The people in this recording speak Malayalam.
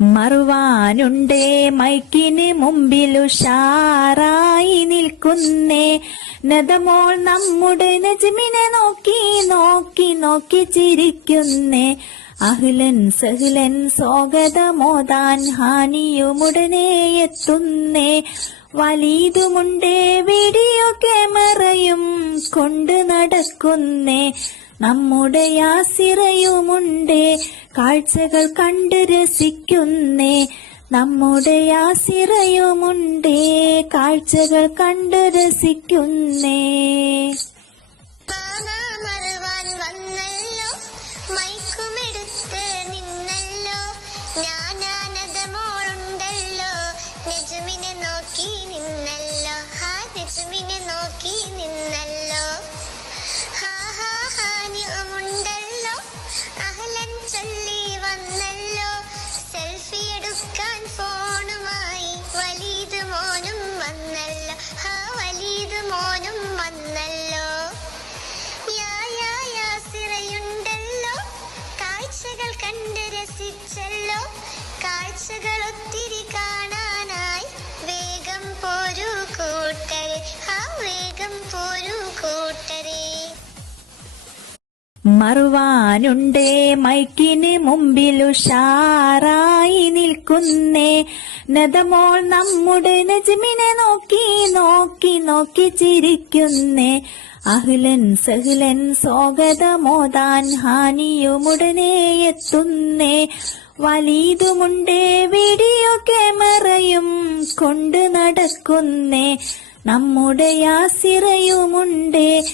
മറുവാനുണ്ടേ മൈക്കിന് മുമ്പിലുഷാറായി നിൽക്കുന്നേ. നദമോൾ നമ്മുടെ നജ്മിനെ നോക്കി നോക്കി നോക്കി ചിരിക്കുന്നേ. അഹ്ലൻ സഹ്ലൻ സ്വാഗതമോദാൻ ഹാനിയുമുടനെ എത്തുന്നേ. വലീതുമുണ്ടേ വീഡിയോ ക്യാമറയും കൊണ്ട് നടക്കുന്നേ. നമ്മുടെ യാസിറയുമുണ്ടേ കാഴ്ചകൾ കണ്ട് രസിക്കുന്നേ. നമ്മുടെ യാസിറയുമുണ്ടേ കാഴ്ചകൾ കണ്ട് രസിക്കുന്നേ. ഫോണുമായി വലീദ് മോനും വന്നല്ലോ. വലീദ് മോനും വന്നല്ലോ. യാസിറയുണ്ടല്ലോ കാഴ്ചകൾ കണ്ട് രസിച്ചല്ലോ. കാഴ്ചകൾ ഒത്തിരി കാണാനായി വേഗം പോരൂ കൂട്ടരെ. വേഗം പോരൂ കൂട്ടരെ. മറുവാനുണ്ടേ മൈക്കിന് മുമ്പിലുഷാറായി നിൽക്കുന്നേ. നദമോൾ നമ്മുടെ നജ്മിനെ നോക്കി നോക്കി നോക്കി ചിരിക്കുന്നേ. അഹ്ലൻ സഹ്ലൻ സ്വാഗതമോദാൻ ഹാനിയുമുടനെ എത്തുന്നേ. വലീതുമുണ്ടേ വീഡിയോ ക്യാമറയും കൊണ്ട് നടക്കുന്നേ. നമ്മുടെ യാസിറയുമുണ്ടേ